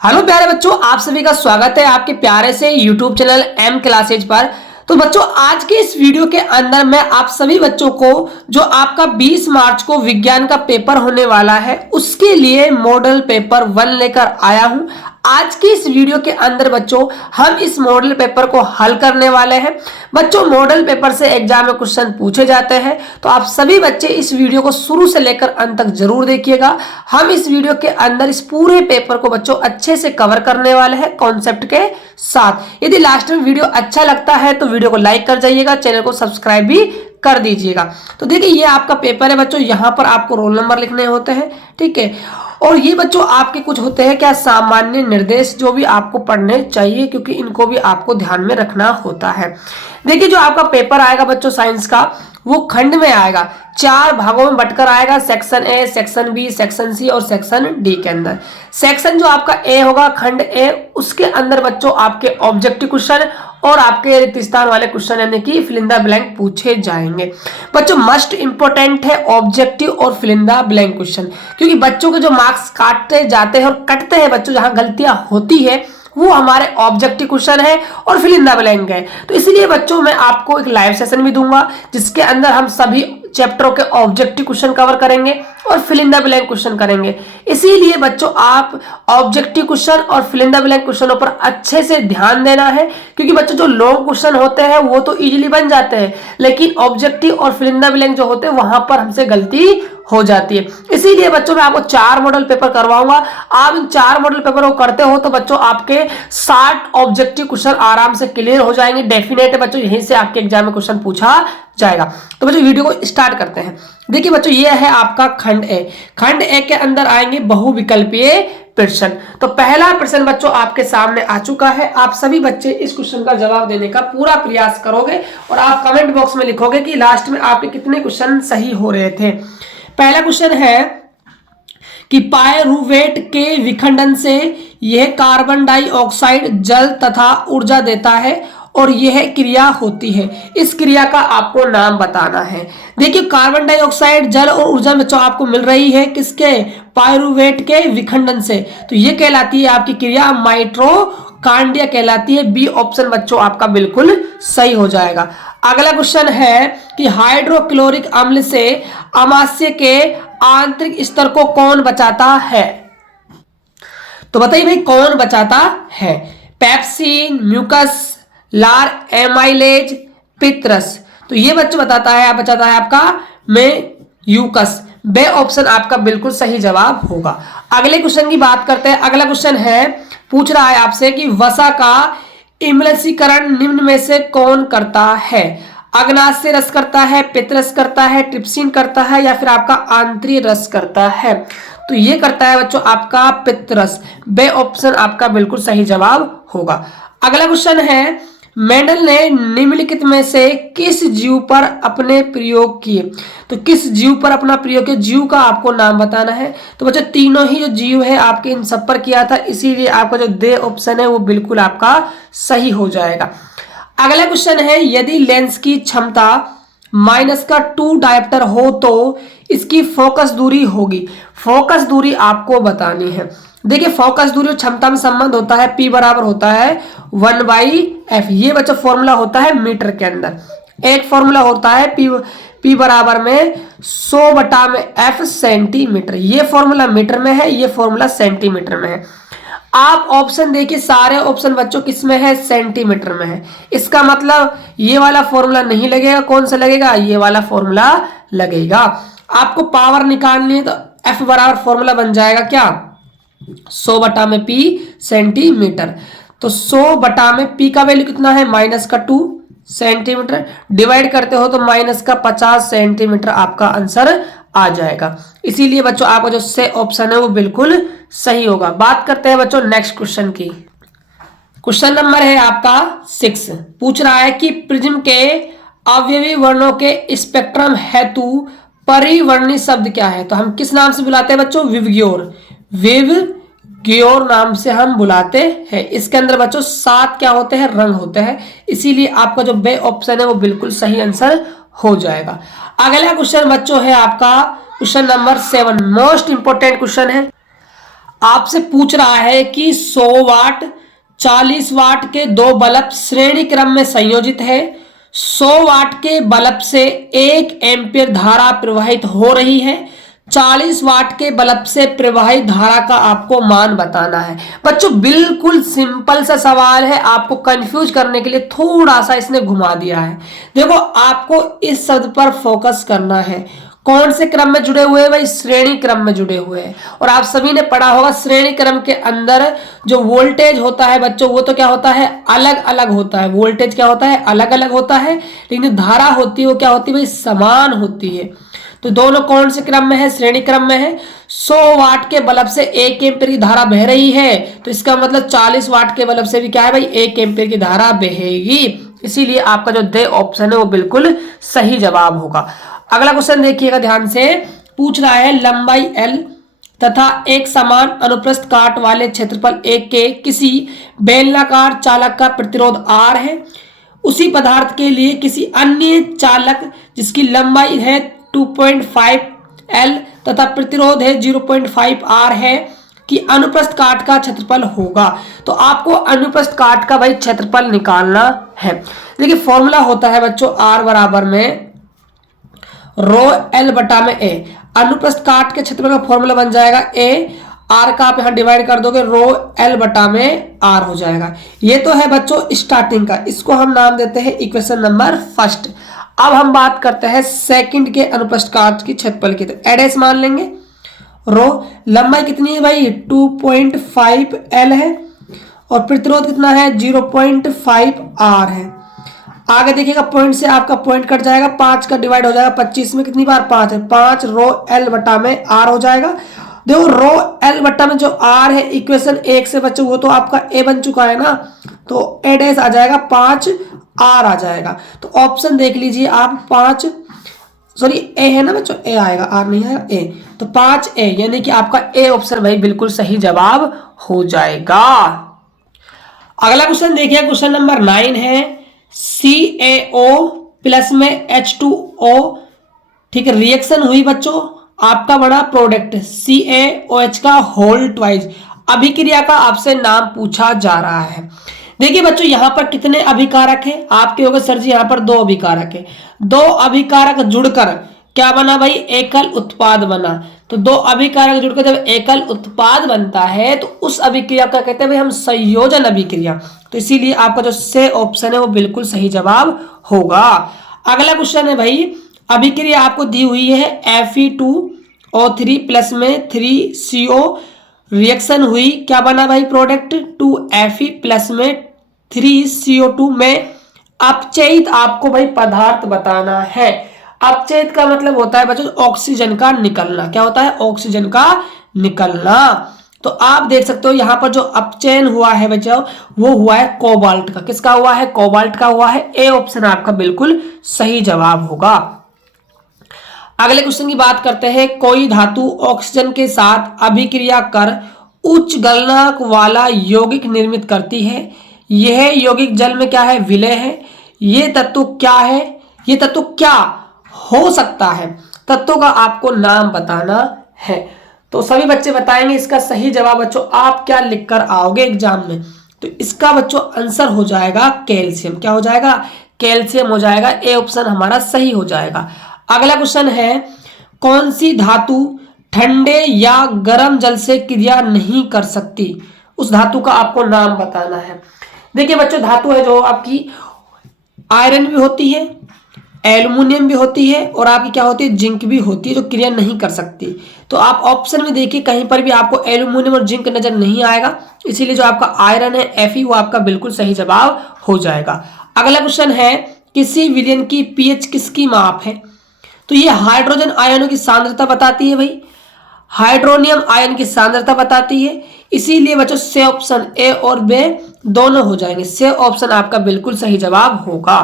Hello प्यारे बच्चों, आप सभी का स्वागत है आपके प्यारे से YouTube चैनल एम क्लासेज पर। तो बच्चों, आज के इस वीडियो के अंदर मैं आप सभी बच्चों को जो आपका 20 मार्च को विज्ञान का पेपर होने वाला है उसके लिए मॉडल पेपर 1 लेकर आया हूं। आज की इस वीडियो के अंदर बच्चों हम इस मॉडल पेपर को हल करने वाले हैं। बच्चों, मॉडल पेपर से एग्जाम में क्वेश्चन पूछे जाते हैं, तो आप सभी बच्चे इस वीडियो को शुरू से लेकर अंत तक जरूर देखिएगा। हम इस वीडियो के अंदर इस पूरे पेपर को बच्चों अच्छे से कवर करने वाले हैं कॉन्सेप्ट के साथ। यदि लास्ट में वीडियो अच्छा लगता है तो वीडियो को लाइक कर जाइएगा, चैनल को सब्सक्राइब भी कर दीजिएगा। तो देखिए, ये आपका पेपर है बच्चों, यहाँ पर आपको रोल नंबर लिखने होते हैं, ठीक है। और ये बच्चों आपके कुछ होते हैं क्या सामान्य निर्देश जो भी आपको पढ़ने चाहिए, क्योंकि इनको भी आपको ध्यान में रखना होता है। देखिए, जो आपका पेपर आएगा बच्चों साइंस का, वो खंड में आएगा, 4 भागों में बंटकर आएगा। Section A, section B, section C और सेक्शन डी के अंदर। सेक्शन जो आपका ए होगा, खंड ए, उसके अंदर बच्चों आपके ऑब्जेक्टिव क्वेश्चन और आपके रिक्त स्थान वाले क्वेश्चन यानी कि फिल इन द ब्लैंक पूछे जाएंगे। बच्चों, मस्ट इंपोर्टेंट है ऑब्जेक्टिव और fill in the blank question, क्योंकि बच्चों के जो मार्क्स काटते जाते हैं और कटते हैं बच्चों, जहां गलतियां होती है वो हमारे ऑब्जेक्टिव क्वेश्चन है और फिल इन द ब्लैंक है। तो इसलिए बच्चों मैं आपको एक लाइव सेशन भी दूंगा जिसके अंदर हम सभी चैप्टरों के ऑब्जेक्टिव क्वेश्चन कवर करेंगे और fill in the blank question करेंगे। इसीलिए बच्चों आप ऑब्जेक्टिव क्वेश्चन और फिल इन द ब्लैंक क्वेश्चनों पर अच्छे से ध्यान देना है, क्योंकि बच्चों जो लॉन्ग क्वेश्चन होते हैं वो तो इजीली बन जाते हैं, लेकिन ऑब्जेक्टिव और फिल इन द ब्लैंक जो होते हैं वहां पर हमसे गलती हो जाती है। इसीलिए बच्चों मैं आपको 4 मॉडल पेपर करवाऊंगा। आप इन 4 मॉडल पेपर को करते हो तो बच्चों आपके 60 ऑब्जेक्टिव क्वेश्चन आराम से क्लियर हो जाएंगे। डेफिनेट है बच्चों, यहीं से आपके एग्जाम में क्वेश्चन पूछा जाएगा। तो बच्चों वीडियो को स्टार्ट करते हैं। देखिए बच्चों, ये है आपका खंड ए। खंड ए के अंदर आएंगे बहुविकल्पीय प्रश्न। तो पहला प्रश्न बच्चों आपके सामने आ चुका है। आप सभी बच्चे इस क्वेश्चन का जवाब देने का पूरा प्रयास करोगे और आप कमेंट बॉक्स में लिखोगे कि लास्ट में आपके कितने क्वेश्चन सही हो रहे थे। पहला क्वेश्चन है कि पायरुवेट के विखंडन से यह कार्बन डाइऑक्साइड जल तथा ऊर्जा देता है और यह क्रिया होती है। इस क्रिया का आपको नाम बताना है। देखिए, कार्बन डाइऑक्साइड जल और ऊर्जा बच्चों आपको मिल रही है किसके? पायरुवेट के विखंडन से। तो यह कहलाती है आपकी क्रिया माइटोकॉन्ड्रिया कहलाती है। बी ऑप्शन बच्चों आपका बिल्कुल सही हो जाएगा। अगला क्वेश्चन है कि हाइड्रोक्लोरिक अम्ल से अमाशय के आंतरिक स्तर को कौन बचाता है? तो बताइए भाई, कौन बचाता है? पेप्सिन, म्यूकस, लार एमाइलेज, पित्रस। तो ये बच्चों बताता है, बचाता है आपका म्यूकस। बे ऑप्शन आपका बिल्कुल सही जवाब होगा। अगले क्वेश्चन की बात करते हैं। अगला क्वेश्चन है, पूछ रहा है आपसे कि वसा का इम्लसीकरण निम्न में से कौन करता है? अग्नाशय रस करता है, पित्तरस करता है, ट्रिप्सिन करता है या फिर आपका आंतरिक रस करता है? तो ये करता है बच्चों आपका पित्तरस। बे ऑप्शन आपका बिल्कुल सही जवाब होगा। अगला क्वेश्चन है, मेंडल ने निम्नलिखित में से किस जीव पर अपने प्रयोग किए? तो किस जीव पर अपना प्रयोग किया? जीव का आपको नाम बताना है। तो बच्चों तीनों ही जो जीव है आपके इन सब पर किया था, इसीलिए आपका जो दे ऑप्शन है वो बिल्कुल आपका सही हो जाएगा। अगला क्वेश्चन है, यदि लेंस की क्षमता -2 डायोप्टर हो तो इसकी फोकस दूरी होगी। फोकस दूरी आपको बतानी है। देखिए, फोकस दूरी और क्षमता में संबंध होता है, P बराबर होता है 1/f। ये बच्चों फॉर्मूला होता है मीटर के अंदर। एक फॉर्मूला होता है P बराबर में 100/f सेंटीमीटर। ये फॉर्मूला मीटर में है, ये फॉर्मूला सेंटीमीटर में है। आप ऑप्शन देखिए, सारे ऑप्शन बच्चों किस में है? सेंटीमीटर में है। इसका मतलब ये वाला फॉर्मूला नहीं लगेगा। कौन सा लगेगा? ये वाला फॉर्मूला लगेगा। आपको पावर निकालनी है तो F बराबर फॉर्मूला बन जाएगा क्या? 100/P centimetre. तो 100/में P का वैल्यू कितना है? -2 सेंटीमीटर। डिवाइड करते हो तो -50 सेंटीमीटर आपका आंसर आ जाएगा। इसीलिए बच्चों आपका जो से ऑप्शन है वो बिल्कुल सही होगा। बात करते हैं बच्चों नेक्स्ट क्वेश्चन की। क्वेश्चन नंबर है आपका 6। पूछ रहा है कि प्रिज्म के अवयवी वर्णों के स्पेक्ट्रम हेतु परिवर्णी शब्द क्या है? तो हम किस नाम से बुलाते हैं बच्चों? विवग्योर। विवग्योर नाम से हम बुलाते हैं। इसके अंदर बच्चों 7 क्या होते हैं? रंग होते हैं। इसीलिए आपका जो बे ऑप्शन है वो बिल्कुल सही आंसर हो जाएगा। अगला क्वेश्चन बच्चों है आपका question number 7। Most important question है। आपसे पूछ रहा है कि 100 वाट 40 वाट के दो बल्ब श्रेणी क्रम में संयोजित है। 100 वाट के बल्ब से 1 एम्पीयर धारा प्रवाहित हो रही है। 40 वाट के बल्ब से प्रवाहित धारा का आपको मान बताना है। बच्चों बिल्कुल सिंपल सा सवाल है, आपको कंफ्यूज करने के लिए थोड़ा सा इसने घुमा दिया है। देखो आपको इस शब्द पर फोकस करना है। कौन से क्रम में जुड़े हुए हैं भाई? श्रेणी क्रम में जुड़े हुए हैं। और आप सभी ने पढ़ा होगा श्रेणी क्रम के अंदर जो वोल्टेज होता है बच्चों, वो तो क्या होता है? अलग अलग होता है। वोल्टेज क्या होता है? अलग अलग होता है। लेकिन धारा होती है वो क्या होती है भाई? समान होती है। तो दोनों कौन से क्रम में है? श्रेणी क्रम में है। 100 वाट के बल्ब से 1 एम्पीयर की धारा बह रही है, तो इसका मतलब 40 वाट के बल्ब से भी क्या है भाई? 1 एम्पीयर की धारा बहेगी। इसीलिए आपका जो दे ऑप्शन है वो बिल्कुल सही जवाब होगा। अगला क्वेश्चन देखिएगा ध्यान से। पूछ रहा है लंबाई L तथा एक समान अनुप्रस्थ काट वाले क्षेत्रफल 1 के किसी बेलनाकार चालक का प्रतिरोध R है। उसी पदार्थ के लिए किसी अन्य चालक जिसकी लंबाई है 2.5 L तथा प्रतिरोध है 0.5 R है कि अनुप्रस्थ काट का क्षेत्रफल होगा। तो आपको अनुप्रस्थ काट का भाई क्षेत्रफल निकालना है। देखिए फॉर्मूला होता है बच्चों R बराबर में रो L बटा में A। अनुप्रस्थ काट के क्षेत्रफल का फॉर्मूला बन जाएगा A, R का आप यहां डिवाइड कर दोगे रो L बटा में R हो जाएगा। ये तो है बच्चों स्टार्टिंग का, इसको हम नाम देते हैं इक्वेशन नंबर फर्स्ट। अब हम बात करते हैं सेकंड के अनुप्रस्थ काट की क्षेत्रफल की। तो एडएस मान लेंगे। रो लंबाई कितनी है भाई? 2.5 L है और प्रतिरोध कितना है? 0.5 R है। आगे देखिएगा पॉइंट से आपका पॉइंट कट जाएगा, 5 का डिवाइड हो जाएगा 25 में, कितनी बार? 5 है। 5 रो L बटा में R हो जाएगा। देखो रो L बटा में जो R है इक्वेशन 1 से बच्चों वो तो आपका A बन चुका है ना, तो A डैश आ जाएगा 5 R आ जाएगा। तो ऑप्शन देख लीजिए आप 5 सॉरी A है ना बच्चों, A आएगा, R नहीं आएगा, A। तो 5A यानी कि आपका A ऑप्शन भाई बिल्कुल सही जवाब हो जाएगा। अगला क्वेश्चन देखिए, क्वेश्चन नंबर 9 है CaO प्लस में H2O, ठीक है, रिएक्शन हुई बच्चों, आपका बड़ा प्रोडक्ट CaOH का होल ट्वाइस। अभिक्रिया का आपसे नाम पूछा जा रहा है। देखिए बच्चों यहां पर कितने अभिकारक है? आपके होगा सर जी यहां पर 2 अभिकारक है। 2 अभिकारक जुड़कर क्या बना भाई? एकल उत्पाद बना। तो 2 अभिकारक जुड़कर जब एकल उत्पाद बनता है तो उस अभिक्रिया का कहते हैं भाई हम संयोजन अभिक्रिया। तो इसीलिए आपका जो से ऑप्शन है वो बिल्कुल सही जवाब होगा। अगला क्वेश्चन है भाई, अभिक्रिया आपको दी हुई है Fe2O3 प्लस में 3CO, रिएक्शन हुई, क्या बना भाई? प्रोडक्ट 2Fe प्लस में 3CO2 में अपचयित आपको भाई पदार्थ बताना है। अपचयित का मतलब होता है बच्चों ऑक्सीजन का निकलना। क्या होता है? ऑक्सीजन का निकलना। तो आप देख सकते हो यहां पर जो अपचयन हुआ है बच्चों वो हुआ है कोबाल्ट का। किसका हुआ है? कोबाल्ट का हुआ है। ए ऑप्शन आपका बिल्कुल सही जवाब होगा। अगले क्वेश्चन की बात करते हैं, कोई धातु ऑक्सीजन के साथ अभिक्रिया कर उच्च गलनांक वाला यौगिक निर्मित करती है। यह यौगिक जल में क्या है? विलय है। ये तत्व क्या है? ये तत्व क्या हो सकता है? तत्वों का आपको नाम बताना है। तो सभी बच्चे बताएंगे इसका सही जवाब। बच्चों आप क्या लिखकर आओगे एग्जाम में? तो इसका बच्चों आंसर हो जाएगा कैल्शियम। क्या हो जाएगा? कैल्शियम हो जाएगा। ए ऑप्शन हमारा सही हो जाएगा। अगला क्वेश्चन है, कौन सी धातु ठंडे या गर्म जल से क्रिया नहीं कर सकती? उस धातु का आपको नाम बताना है। देखिए बच्चों धातु है जो आपकी आयरन भी होती है, एल्युमिनियम भी होती है और आपकी क्या होती है? जिंक भी होती है, जो क्रिया नहीं कर सकती। तो आप ऑप्शन में देखिए कहीं पर भी आपको एल्युमिनियम और जिंक नजर नहीं आएगा, इसीलिए जो आपका आयरन है Fe वो आपका बिल्कुल सही जवाब हो जाएगा। अगला क्वेश्चन है, किसी विलयन की पीएच किसकी माप है? तो ये हाइड्रोजन आयनों की सांद्रता बताती है भाई, हाइड्रोनियम आयन की सांद्रता बताती है। इसीलिए बच्चों से ऑप्शन ए और बी दोनों हो जाएंगे। से ऑप्शन आपका बिल्कुल सही जवाब होगा।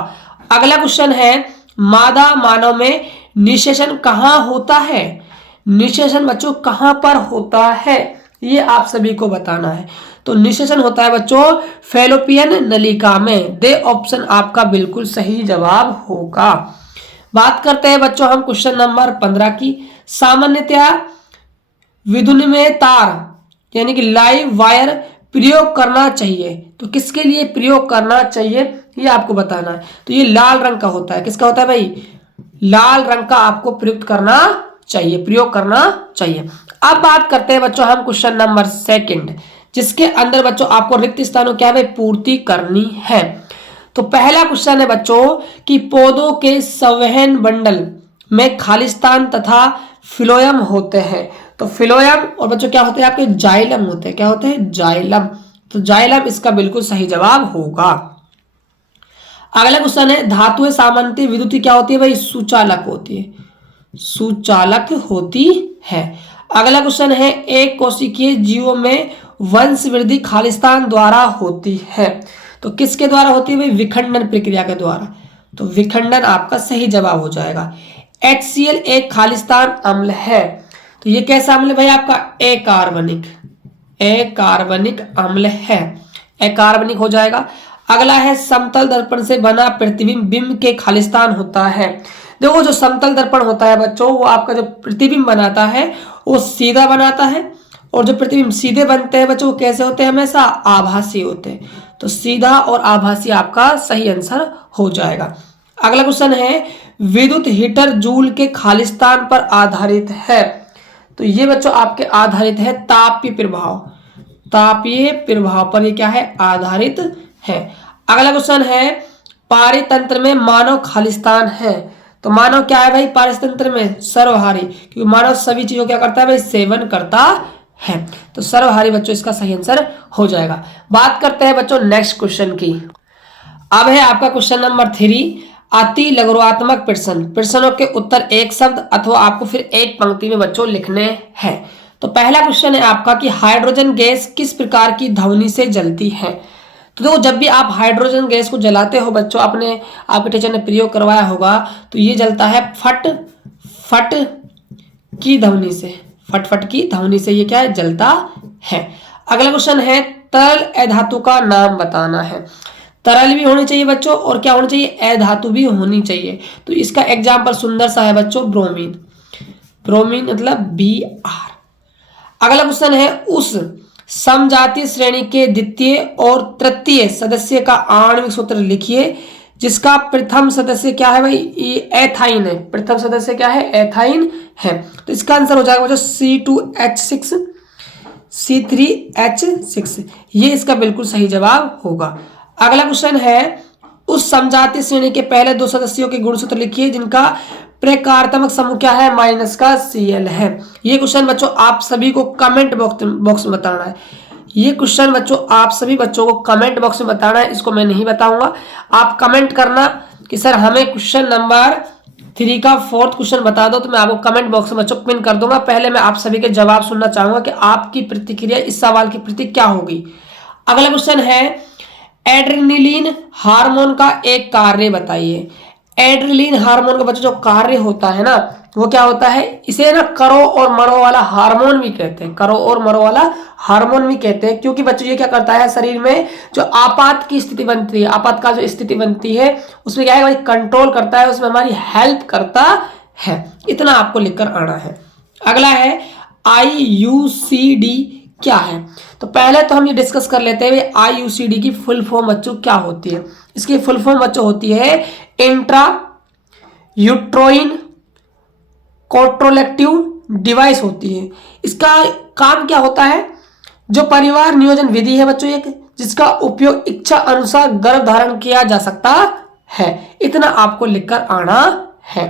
अगला क्वेश्चन है, मादा मानव में निषेचन कहाँ होता है? निषेचन बच्चों कहाँ पर होता है ये आप सभी को बताना है। तो निषेचन होता है बच्चों फैलोपियन नलिका में। दे ऑप्शन आपका बिल्कुल सही जवाब होगा। बात करते हैं बच्चों हम क्वेश्चन नंबर 15 की। सामान्यतया विद्युन्मय तार यानी कि लाइव वायर प्रयोग करना चाहिए। तो किसके लिए प्रयोग करना चाहिए ये आपको बताना है। तो ये लाल रंग का होता है। किसका होता है भाई? लाल रंग का आपको प्रयुक्त करना चाहिए, प्रयोग करना चाहिए। अब बात करते हैं बच्चों हम क्वेश्चन नंबर 2, जिसके अंदर बच्चों आपको रिक्त स्थानों क्या है भाई पूर्ति करनी है। तो पहला क्वेश्चन है बच्चों कि पौधों के संवहन बंडल में खालिस्तान तथा फिलोयम होते हैं। तो फिलोयम और बच्चों क्या होते हैं आपके? जाइलम होते हैं। क्या होते हैं? जाइलम। तो जाइलम इसका बिल्कुल सही जवाब होगा। अगला क्वेश्चन है धातुएं सामान्यतः विद्युत क्या होती है भाई? सुचालक होती है, सुचालक होती है। अगला क्वेश्चन है एक कोशिकीय जीवों में वंश वृद्धि खालिस्तान द्वारा होती है। तो किसके द्वारा होती है भाई? विखंडन प्रक्रिया के द्वारा। तो विखंडन आपका सही जवाब हो जाएगा। HCl एक खालिस्तान अम्ल है। तो ये कैसा अम्ल है भाई? आपका अकार्बनिक अम्ल है, अकार्बनिक हो जाएगा। अगला है समतल दर्पण से बना प्रतिबिंब बिंब के खालिस्तान होता है। देखो जो समतल दर्पण होता है बच्चों वो आपका जो प्रतिबिंब बनाता है वो सीधा बनाता है, और जो प्रतिबिंब सीधे बनते हैं बच्चों वो कैसे होते हैं? हमेशा आभासी होते हैं। तो सीधा और आभासी आपका सही आंसर हो जाएगा। अगला क्वेश्चन है विद्युत हीटर जूल के खालिस्तान पर आधारित है। तो ये बच्चों आपके आधारित है तापीय प्रभाव, तापीय प्रभाव पर ये क्या है? आधारित है। अगला क्वेश्चन है पारितंत्र में मानव खालिस्तान है। तो मानव क्या है भाई पारितंत्र में? सर्वहारी, क्योंकि मानव सभी चीजों क्या करता है भाई? सेवन करता है। तो सर्वहारी बच्चों इसका सही आंसर हो जाएगा। बात करते हैं बच्चों नेक्स्ट क्वेश्चन की। अब है आपका क्वेश्चन नंबर 3 अति लघुत्वात्मक प्रश्न। प्रश्नों के उत्तर एक शब्द अथवा आपको फिर एक पंक्ति में बच्चों लिखने हैं। तो पहला क्वेश्चन है आपका कि हाइड्रोजन गैस किस प्रकार की ध्वनि से जलती है। तो देखो जब भी आप हाइड्रोजन गैस को जलाते हो बच्चों, आपके टीचर ने प्रयोग करवाया होगा, तो ये जलता है फट फट की ध्वनि से, फट फट की ध्वनि से ये क्या है? जलता है। अगला क्वेश्चन है तरल अधातु का नाम बताना है। तरल भी होनी चाहिए बच्चों और क्या होनी चाहिए? अधातु भी होनी चाहिए। तो इसका एग्जाम्पल सुंदर सा है बच्चों ब्रोमीन, ब्रोमीन मतलब Br। अगला क्वेश्चन है उस समजातीय श्रेणी के द्वितीय और तृतीय सदस्य का आणविक सूत्र लिखिए जिसका प्रथम सदस्य क्या है भाई? एथाइन है। प्रथम सदस्य क्या है? एथाइन है। तो इसका आंसर हो जाएगा बच्चों C2H6 C3H6, ये इसका बिल्कुल सही जवाब होगा। अगला क्वेश्चन है उस समजातीय श्रेणी के पहले दो सदस्यों के गुणसूत्र लिखिए जिनका प्रकारात्मक समूह क्या है? माइनस का Cl है। ये क्वेश्चन बच्चों आप सभी को कमेंट बॉक्स में बताना है। ये क्वेश्चन बच्चों आप सभी बच्चों को कमेंट बॉक्स में बताना है, इसको मैं नहीं बताऊंगा। आप कमेंट करना कि सर हमें क्वेश्चन नंबर 3 का 4th क्वेश्चन बता दो, तो मैं आपको कमेंट बॉक्स में बच्चों पिन कर दूंगा। पहले मैं आप सभी के जवाब सुनना चाहूंगा कि आपकी प्रतिक्रिया इस सवाल की प्रति क्या होगी। अगला क्वेश्चन है एड्रेनलिन हार्मोन का एक कार्य बताइए। एड्रेनलिन हार्मोन का बच्चों जो कार्य होता है ना वो क्या होता है? इसे ना करो और मरो वाला हार्मोन भी कहते हैं, करो और मरो वाला हार्मोन भी कहते हैं, क्योंकि बच्चों ये क्या करता है शरीर में जो आपात की स्थिति बनती है, आपातकाल जो स्थिति बनती है उसमें क्या है भाई? कंट्रोल करता है, उसमें हमारी हेल्प करता है। इतना आपको लिखकर आना है। अगला है IUCD क्या है। तो पहले तो हम ये डिस्कस कर लेते हैं IUCD की फुल फॉर्म बच्चों क्या होती है। इसकी फुल फॉर्म बच्चों होती है इंट्रा यूट्रोइन कॉन्ट्रोलेक्टिव डिवाइस होती है। इसका काम क्या होता है? जो परिवार नियोजन विधि है बच्चों एक, जिसका उपयोग इच्छा अनुसार गर्भ धारण किया जा सकता है। इतना आपको लिखकर आना है।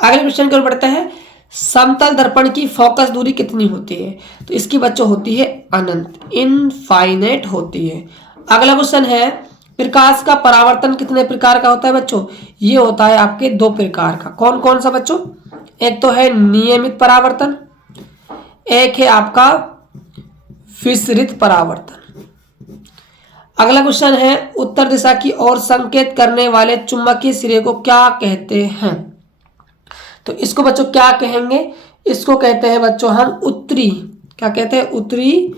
अगले क्वेश्चन की ओर बढ़ते हैं। समतल दर्पण की फोकस दूरी कितनी होती है? तो इसकी बच्चों होती है अनंत, इनफाइनाइट होती है। अगला क्वेश्चन है प्रकाश का परावर्तन कितने प्रकार का होता है बच्चों? ये होता है आपके 2 प्रकार का। कौन कौन सा बच्चों? एक तो है नियमित परावर्तन, एक है आपका विसरित परावर्तन। अगला क्वेश्चन है उत्तर दिशा की ओर संकेत करने वाले चुंबकीय सिरे को क्या कहते हैं? तो इसको बच्चों क्या कहेंगे? इसको कहते हैं बच्चों हम उत्तरी, क्या कहते हैं? उत्तरी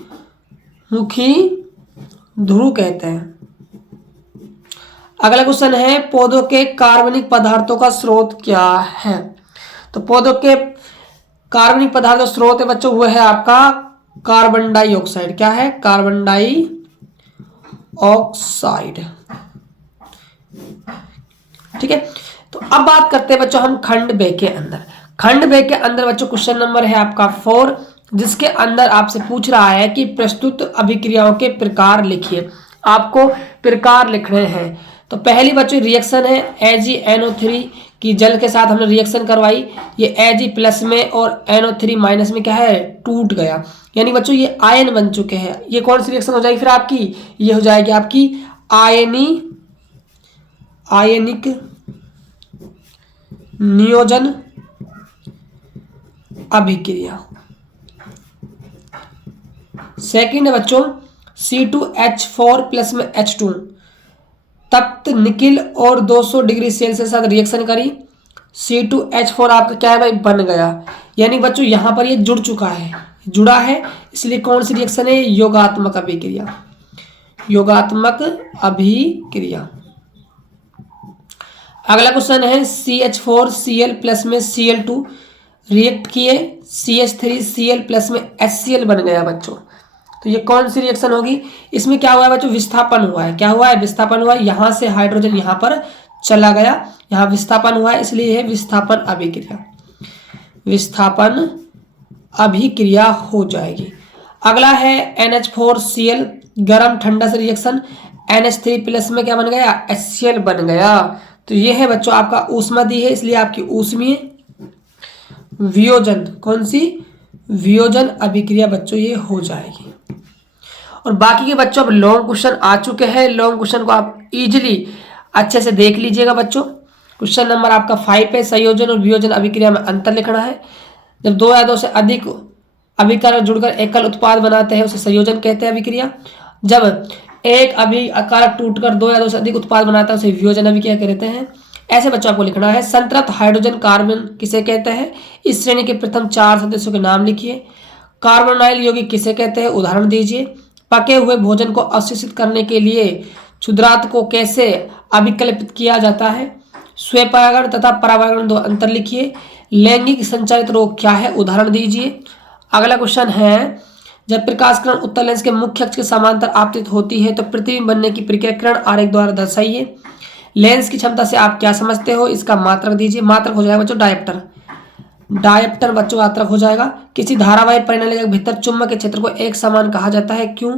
मुखी ध्रुव कहते हैं। अगला क्वेश्चन है पौधों के कार्बनिक पदार्थों का स्रोत क्या है? तो पौधों के कार्बनिक पदार्थों का स्रोत है बच्चों वो है आपका कार्बन डाइऑक्साइड। क्या है? Carbon dioxide. ठीक है, तो अब बात करते हैं बच्चों हम खंड बे के अंदर। खंड बे के अंदर बच्चों क्वेश्चन नंबर है आपका 4, जिसके अंदर आपसे पूछ रहा है कि प्रस्तुत अभिक्रियाओं के प्रकार लिखिए। आपको प्रकार लिखने हैं। तो पहली बच्चों रिएक्शन है AgNO3 की जल के साथ हमने रिएक्शन करवाई। ये Ag प्लस में और NO3 माइनस में क्या है? टूट गया, यानी बच्चों ये आयन बन चुके हैं। ये कौन सी रिएक्शन हो जाएगी फिर आपकी? ये हो जाएगी आपकी आयनिक नियोजन अभिक्रिया। सेकंड है बच्चों C2H4 प्लस में H2 तप्त निकिल और 200 डिग्री सेल्सियस के साथ रिएक्शन करी। C2H4 आपका क्या है भाई? बन गया, यानी बच्चों यहां पर ये जुड़ चुका है, जुड़ा है, इसलिए कौन सी रिएक्शन है? योगात्मक अभिक्रिया। योगात्मक अभिक्रिया। अगला क्वेश्चन है CH4Cl प्लस में Cl2 रिएक्ट किए, CH3Cl प्लस में HCl बन गया बच्चों। तो ये कौन सी रिएक्शन होगी? इसमें क्या हुआ है बच्चों? विस्थापन हुआ है। क्या हुआ है? विस्थापन हुआ है। यहां से हाइड्रोजन यहां पर चला गया, यहां विस्थापन हुआ है, इसलिए यह विस्थापन अभिक्रिया, विस्थापन अभिक्रिया हो जाएगी। अगला है NH4Cl गर्म ठंडा से रिएक्शन, NH3 प्लस में क्या बन गया? HCl बन गया। तो ये है बच्चों आपका ऊष्मा दी है, इसलिए आपकी ऊष्मीय वियोजन, कौन सी? वियोजन अभिक्रिया बच्चों ये हो जाएगी। और बाकी के बच्चों अब लॉन्ग क्वेश्चन आ चुके हैं। लॉन्ग क्वेश्चन को आप इजीली अच्छे से देख लीजिएगा बच्चों। क्वेश्चन नंबर आपका 5 है, संयोजन और वियोजन अभिक्रिया में अंतर लिखना है। जब दो या दो से अधिक अभिकारक जुड़कर एकल उत्पाद बनाते हैं उसे संयोजन कहते हैं अभिक्रिया। जब एक अभिकारक टूटकर दो या दो से अधिक उत्पाद बनाता है उसे वियोजन अभिक्रिया कहते हैं। ऐसे बच्चों आपको लिखना है। संतृप्त हाइड्रोजन कार्बन किसे कहते हैं? इस श्रेणी के प्रथम 4 सदस्यों के नाम लिखिए। कार्बोनाइल यौगिक किसे कहते हैं? उदाहरण दीजिए। पके हुए भोजन को अवशोषित करने के लिए क्षुद्रांत को कैसे अभिकल्पित किया जाता है? स्वपरागण तथा परागण दो अंतर लिखिए। लैंगिक संचारित रोग क्या है? उदाहरण दीजिए। अगला क्वेश्चन है, जब प्रकाश किरण उत्तल लेंस के मुख्य अक्ष के समांतर आपतित होती है तो प्रतिबिंब बनने की प्रक्रिया किरण आरेख द्वारा दर्शाइए। लेंस की क्षमता से आप क्या समझते हो? इसका मात्रक दीजिए। मात्रक हो जाएगा बच्चों डायप्टर। डायप्टर बच्चों मात्रक हो जाएगा। किसी धारावाही प्रणाली के भीतर चुंबक के क्षेत्र को एक समान कहा जाता है, क्यों?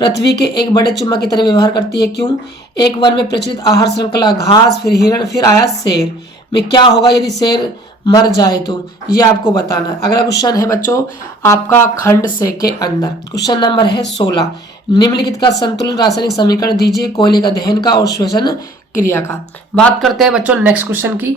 पृथ्वी के एक बड़े चुंबक की तरह व्यवहार करती है, क्यों? एक वन में प्रचलित आहार श्रृंखला घास, फिर हिरण, फिर आया शेर में क्या होगा यदि शेर मर जाए? तो ये आपको बताना है। अगला क्वेश्चन है बच्चों आपका खंड से के अंदर। क्वेश्चन नंबर है 16, निम्नलिखित का संतुलन रासायनिक समीकरण दीजिए कोयले का दहन का और श्वसन क्रिया का। बात करते हैं बच्चों नेक्स्ट क्वेश्चन की।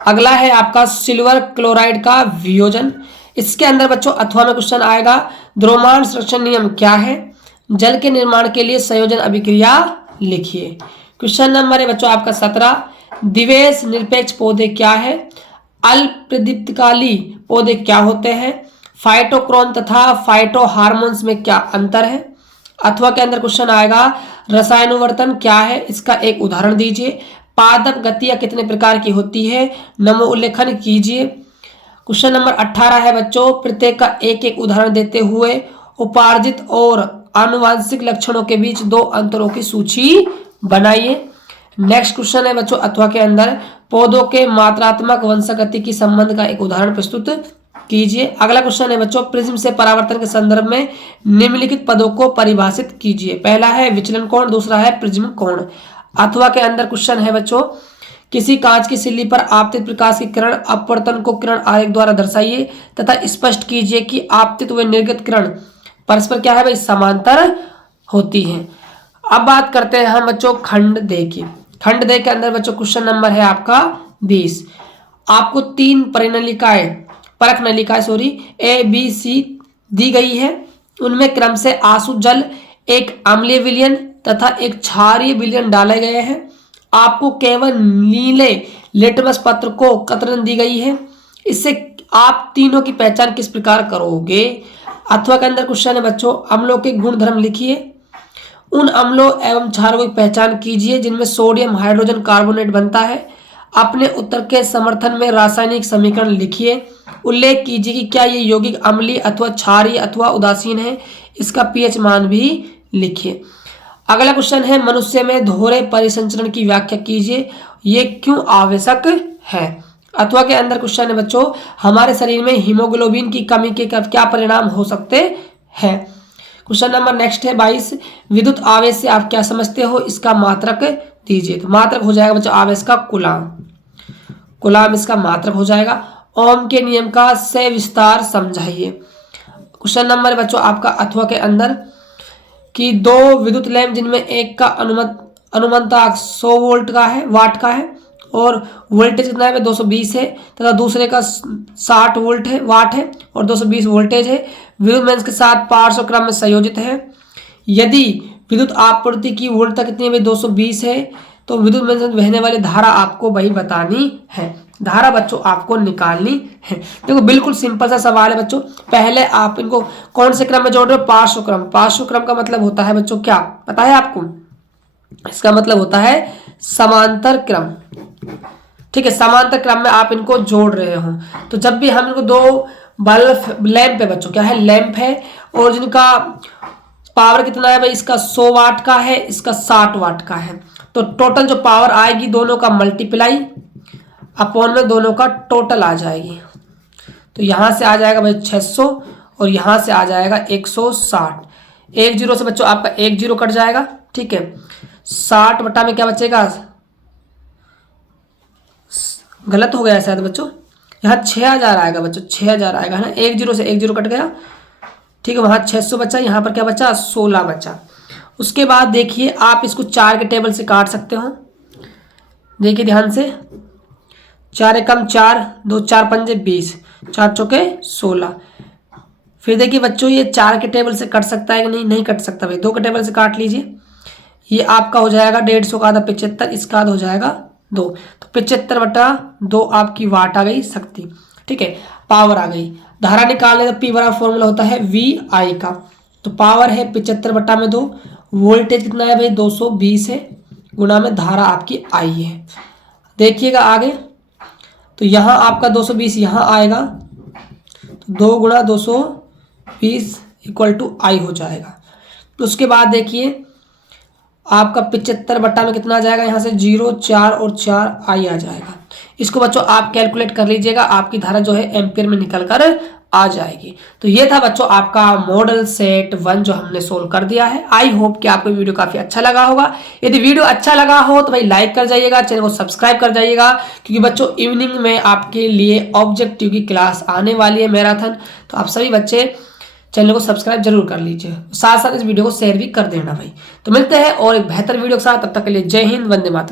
अगला है आपका सिल्वर क्लोराइड का वियोजन। इसके अंदर बच्चों अथवा में क्वेश्चन आएगा, द्रव्यमान संरक्षण नियम क्या है? जल के निर्माण के लिए संयोजन अभिक्रिया लिखिए। क्वेश्चन नंबर है बच्चों आपका 17, दिवेश निरपेक्ष पौधे क्या है? अल्पदीप्तिकाली पौधे क्या होते हैं? फाइटोक्रोम तथा फाइटो हार्मोन्स में क्या अंतर है? अथवा के अंदर क्वेश्चन आएगा, रसायनोवर्तन क्या है? इसका एक उदाहरण दीजिए। पादप गतियां कितने प्रकार की होती है? नमो उल्लेखन कीजिए। क्वेश्चन नंबर 18 है बच्चों, प्रत्येक का एक एक उदाहरण देते हुए उपार्जित और आनुवांशिक लक्षणों के बीच दो अंतरों की सूची बनाइए। नेक्स्ट क्वेश्चन है बच्चों अथवा के अंदर, पौधों के मात्रात्मक वंशागति की संबंध का एक उदाहरण प्रस्तुत कीजिए। अगला क्वेश्चन है बच्चों, प्रिज्म से परावर्तन के संदर्भ में निम्नलिखित पदों को परिभाषित कीजिए। पहला है विचलन कोण, दूसरा है प्रिज्म कोण। अथवा के अंदर क्वेश्चन है बच्चों, किसी कांच की सिल्ली पर आपतित प्रकाश की किरण अपवर्तन को किरण आरेख द्वारा दर्शाइए तथा स्पष्ट कीजिए कि आपतित व निर्गत किरण परस्पर क्या है भाई? समांतर होती है। अब बात करते हैं हम बच्चों खंड दे की। खंड दे के अंदर बच्चों क्वेश्चन नंबर है आपका 20। आपको 3 परख नलिकाएं A B C दी गई है। उनमें क्रम से आंसू जल, एक अम्लीय विलयन तथा एक क्षारीय विलयन डाले गए हैं। आपको केवल नीले लिटमस पत्र को कतरन दी गई है। इससे आप तीनों की पहचान किस प्रकार करोगे? अथवा के अंदर क्वेश्चन है बच्चों, अम्लों के गुणधर्म लिखिए। उन अम्लों एवं क्षारों की पहचान कीजिए जिनमें सोडियम हाइड्रोजन कार्बोनेट बनता है। अपने उत्तर के समर्थन में रासायनिक समीकरण लिखिए। उल्लेख कीजिए कि क्या ये यौगिक अम्लीय अथवा क्षारीय अथवा उदासीन है। इसका पीएच मान भी लिखिए। अगला क्वेश्चन है, मनुष्य में दोहरे परिसंचरण की व्याख्या कीजिए, ये क्यों आवश्यक है। अथवा के अंदर क्वेश्चन है बच्चों, हमारे शरीर में हीमोग्लोबिन की कमी के क्या परिणाम हो सकते हैं। क्वेश्चन नंबर नेक्स्ट है 22, विद्युत आवेश से आप क्या समझते हो, इसका मात्रक दीजिए। तो मात्रक हो जाएगा बच्चों आवेश का कूलाम, कूलाम इसका मात्रक हो जाएगा। ओम के नियम का से विस्तार समझाइए। क्वेश्चन नंबर बच्चों आपका अथवा के अंदर कि दो विद्युत लैंप जिनमें एक का अनुमंतांक 100 वोल्ट का है, वाट का है, और वोल्टेज कितना है 220 है, तथा दूसरे का 60 वोल्ट है, वाट है, और 220 वोल्टेज है, विद्युत मेंस के साथ पार्श्व क्रम में संयोजित है। यदि विद्युत आपूर्ति की वोल्टता कितनी है 220 है, तो विद्युत मेंस में बहने वाली धारा आपको वही बतानी है। धारा बच्चों आपको निकालनी है। देखो बिल्कुल सिंपल सा सवाल है बच्चों। पहले आप इनको कौन से क्रम में जोड़ रहे हो, पार्श्व क्रम। पार्श्व क्रम का मतलब होता है बच्चों क्या पता है आपको, इसका मतलब होता है समांतर क्रम। ठीक है, समांतर क्रम में आप इनको जोड़ रहे हो। तो जब भी हम इनको दो बल्ब लैंप है बच्चों, क्या है लैंप है, और जिनका पावर कितना है भाई, इसका 100 वाट का है, इसका 60 वाट का है, तो टोटल जो पावर आएगी दोनों का मल्टीप्लाई अपॉन में दोनों का टोटल आ जाएगी। तो यहां से आ जाएगा भाई 600 और यहां से आ जाएगा 160। एक जीरो से बच्चों आपका एक जीरो कट जाएगा। ठीक है, 60 बटा में क्या बचेगा, गलत हो गया शायद बच्चों, यहाँ 6000 आएगा बच्चों, 6000 आएगा है ना, एक जीरो से एक जीरो कट गया। ठीक है, वहाँ 600 बचा, यहाँ पर क्या बचा 16 बचा। उसके बाद देखिए आप इसको 4 के टेबल से काट सकते हो। देखिए ध्यान से, 4 एकम 4, 2 4 पंजे 20, 4 चौके 16। फिर देखिए बच्चों ये 4 के टेबल से कट सकता है कि नहीं, नहीं कट सकता भाई, 2 के टेबल से काट लीजिए। ये आपका हो जाएगा 150 का आधा 75, इसका आधा हो जाएगा 2, तो 75 बटा 2 आपकी वाट आ गई शक्ति। ठीक है, पावर आ गई। धारा निकालने का पी बराबर फॉर्मूला होता है वी आई का, तो पावर है 75 बटा में 2, वोल्टेज कितना है भाई 220 है, गुणा में धारा आपकी आई है। देखिएगा आगे, तो यहाँ आपका 220 यहाँ आएगा, तो 2 गुणा 220 इक्वल टू आई हो जाएगा। तो उसके बाद देखिए आपका 75 बट्टा में कितना आ जाएगा, यहाँ से 0 4 और 4 आई आ जाएगा। इसको बच्चों आप कैलकुलेट कर लीजिएगा, आपकी धारा जो है एम्पियर में निकल कर आ जाएगी। तो ये था बच्चों आपका मॉडल सेट 1 जो हमने सोल्व कर दिया है। आई होप कि आपको वीडियो काफी अच्छा लगा होगा। यदि वीडियो अच्छा लगा हो तो भाई लाइक कर जाइएगा, चैनल को सब्सक्राइब कर जाइएगा, क्योंकि बच्चों इवनिंग में आपके लिए ऑब्जेक्टिव की क्लास आने वाली है, मैराथन। तो आप सभी बच्चे चैनल को सब्सक्राइब जरूर कर लीजिए, साथ साथ इस वीडियो को शेयर भी कर देना भाई। तो मिलते हैं और एक बेहतर वीडियो के साथ, तब तक के लिए जय हिंद, वंदे मातरम।